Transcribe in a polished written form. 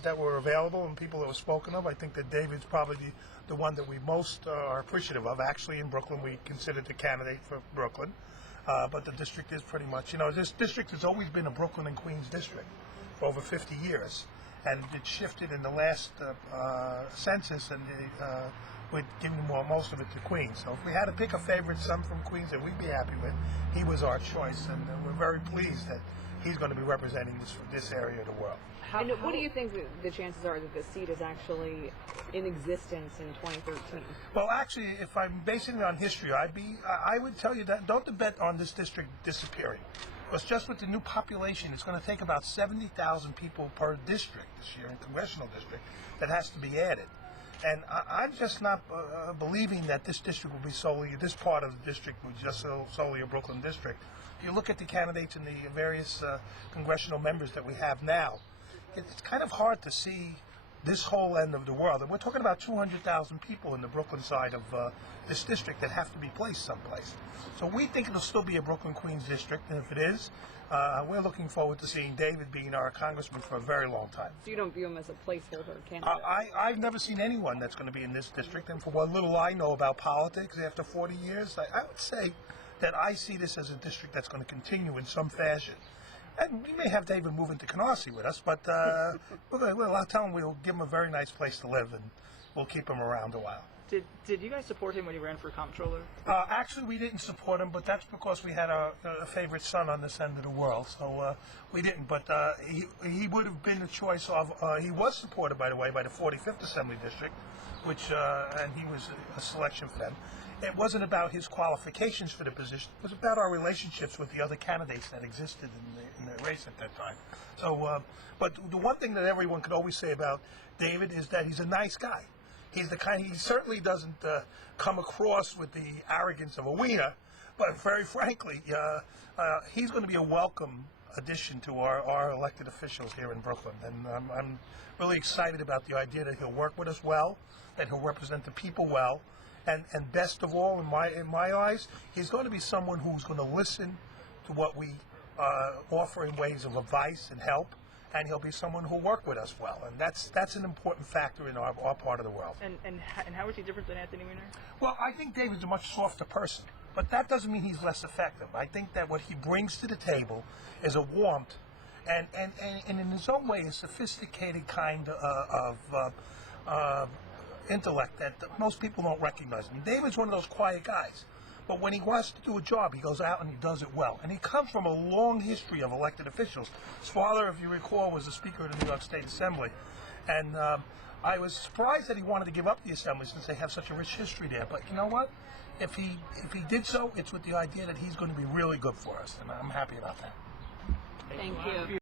names that were available and people that were spoken of, I think that David's probably the one that we most are appreciative of. Actually, in Brooklyn, we considered the candidate for Brooklyn, but the district is pretty much, this district has always been a Brooklyn and Queens district for over 50 years, and it shifted in the last census, and we're giving most of it to Queens. So if we had to pick a favorite son from Queens that we'd be happy with, he was our choice, and we're very pleased that he's going to be representing this area of the world. And what do you think the chances are that the seat is actually in existence in 2013? Well, actually, if I'm basing it on history, I would tell you that don't bet on this district disappearing. Because just with the new population, it's going to take about 70,000 people per district this year, in congressional district, that has to be added. And I'm just not believing that this district will be solely, this part of the district will just solely a Brooklyn district. If you look at the candidates and the various congressional members that we have now, it's kind of hard to see this whole end of the world. And we're talking about 200,000 people in the Brooklyn side of this district that have to be placed someplace. So we think it'll still be a Brooklyn-Queens district, and if it is, we're looking forward to seeing David being our congressman for a very long time. So you don't view him as a placeholder candidate? I've never seen anyone that's going to be in this district, and for what little I know about politics after 40 years, I would say that I see this as a district that's going to continue in some fashion. And we may have David move into Canarsie with us, but I'll tell him we'll give him a very nice place to live, and we'll keep him around a while. Did you guys support him when he ran for comptroller? Actually, we didn't support him, but that's because we had a favorite son on this end of the world, so we didn't. But he would have been the choice of. He was supported, by the way, by the 45th Assembly District, which and he was a selection for them. It wasn't about his qualifications for the position. It was about our relationships with the other candidates that existed in the race at that time. So, but the one thing that everyone could always say about David is that he's a nice guy. He's the kind. He certainly doesn't come across with the arrogance of a wiener, but very frankly, he's going to be a welcome addition to our elected officials here in Brooklyn, and I'm really excited about the idea that he'll work with us well, that he'll represent the people well. And best of all, in my eyes, he's going to be someone who's going to listen to what we offer in ways of advice and help, and he'll be someone who'll work with us well, and that's an important factor in our part of the world. And how is he different than Anthony Weiner? Well, I think David's a much softer person, but that doesn't mean he's less effective. I think that what he brings to the table is a warmth, and in his own way, a sophisticated kind of intellect that most people don't recognize. I mean, David's one of those quiet guys, but when he wants to do a job, he goes out and he does it well. And he comes from a long history of elected officials. His father, if you recall, was the Speaker of the New York State Assembly, and I was surprised that he wanted to give up the Assembly since they have such a rich history there. But you know what? If he did so, it's with the idea that he's going to be really good for us, and I'm happy about that. Thank you.